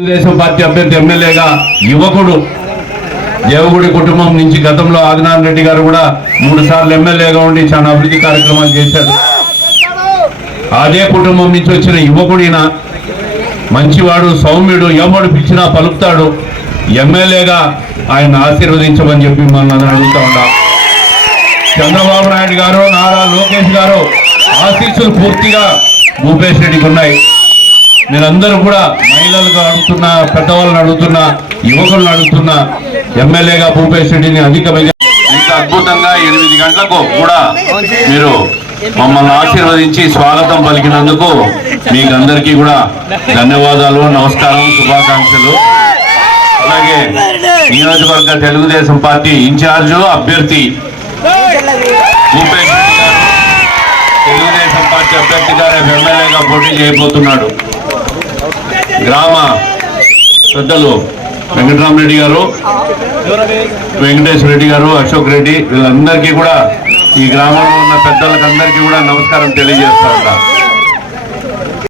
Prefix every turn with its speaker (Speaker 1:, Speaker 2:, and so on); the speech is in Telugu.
Speaker 1: తెలుగుదేశం పార్టీ అభ్యర్థి ఎమ్మెల్యేగా యువకుడు దేవగుడి కుటుంబం నుంచి గతంలో ఆదినారాయణ రెడ్డి గారు కూడా మూడు సార్లు ఎమ్మెల్యేగా ఉండి చాలా అభివృద్ధి కార్యక్రమాలు చేశారు. అదే కుటుంబం నుంచి వచ్చిన యువకుడిన మంచివాడు సౌమ్యుడు ఎవడు పిలిచినా పలుకుతాడు. ఎమ్మెల్యేగా ఆయన ఆశీర్వదించమని చెప్పి మనం అడుగుతా ఉన్నాం. చంద్రబాబు నాయుడు గారు నారా లోకేష్ గారు ఆశీస్సులు పూర్తిగా భూపేష్ రెడ్డికి ఉన్నాయి. మీరందరూ కూడా మహిళలకు అడుగుతున్నా పెద్దవాళ్ళని అడుగుతున్నా యువకులను అడుగుతున్నా ఎమ్మెల్యేగా భూపేష్ రెడ్డిని అధిక ఇంత అద్భుతంగా ఎనిమిది గంటలకు కూడా మీరు మమ్మల్ని ఆశీర్వదించి స్వాగతం పలికినందుకు మీకు అందరికీ కూడా ధన్యవాదాలు నమస్కారం శుభాకాంక్షలు. అలాగే నియోజకవర్గ తెలుగుదేశం పార్టీ ఇన్ఛార్జు అభ్యర్థి భూపేష్ రెడ్డి గారు తెలుగుదేశం పార్టీ అభ్యర్థిగా రేపు ఎమ్మెల్యేగా పోటీ చేయబోతున్నాడు. గ్రామ పెద్దలు వెంకటరామరెడ్డి గారు వెంకటేశ్వర రెడ్డి గారు అశోక్ రెడ్డి వీళ్ళందరికీ కూడా ఈ గ్రామంలో ఉన్న పెద్దలకు అందరికీ కూడా నమస్కారం తెలియజేస్తా